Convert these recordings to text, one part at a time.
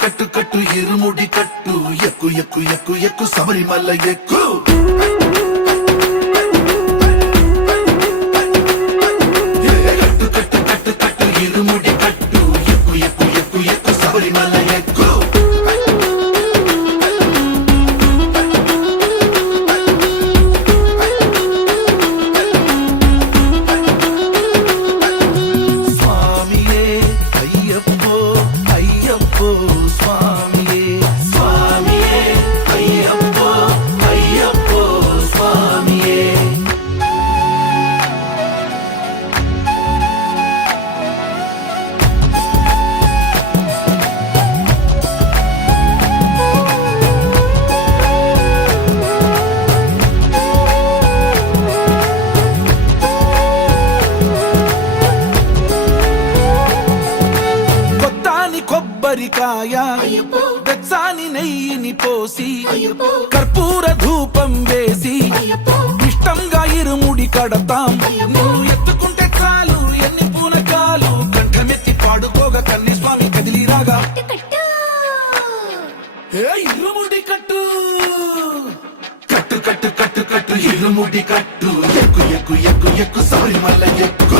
కట్టు కట్టు ఇరుముడి కట్టు ఎక్కు ఎక్కు ఎక్కు ఎక్కు శబరిమల ఎక్కు కట్టు కట్టు కట్టు కట్టు ఇరుముడి కట్టు ఎక్కు ఎక్కు ఎక్కు ఎక్కు శబరిమల ఎక్కు కొబ్బరికాయ వెచ్చాని నెయ్యిని పోసి కర్పూర ధూపం వేసి ఇష్టంగా ఇరుముడి కడతాం నిన్ను ఎత్తుకుంటే చాలు ఎన్ని పూనకాలు కంఠమెత్తి పాడుకోగా కన్ని స్వామి కదిలిరాగా ఇరుముడి కట్టు కట్టు కట్టు కట్టు కట్టు ఇరుముడి కట్టు ఎక్కు ఎక్కు ఎక్కు ఎక్కు శబరిమల ఎక్కు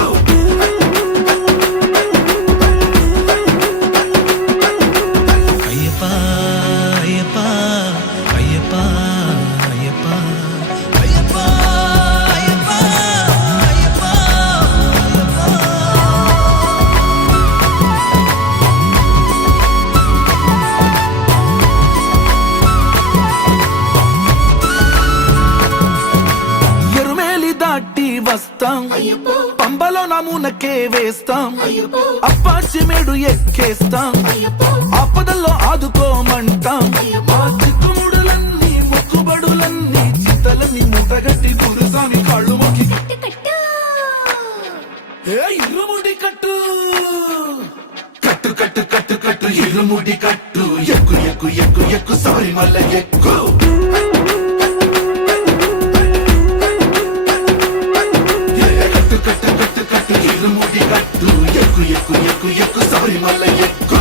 వస్తాం పంబలో నమూనకే వేస్తాం అప్పాచి మేడు ఎక్కేస్తాం ఆపదల్లో ఆదుకోమంటాం మా చిక్కుముడులన్నీ మొక్కుబడులన్నీ చిత్తలన్నీ మూటగట్టి గురుసామి కాళ్ళు మొక్కి ఇరుముడి కట్టు కట్టు కట్టు కట్టు కట్టు ఇరుముడి కట్టు ఎక్కు ఎక్కు ఎక్కు ఎక్కు శబరిమల ఎక్కు ఇరుముడి కట్టు ఎక్కు ఎక్కు ఎక్కు ఎక్కు శబరిమల ఎక్కు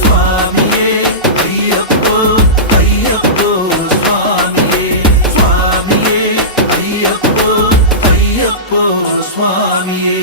స్వామియే అయ్యప్పో అయ్యప్పో స్వామియే స్వామియే అయ్యప్పో అయ్యప్పో స్వామియే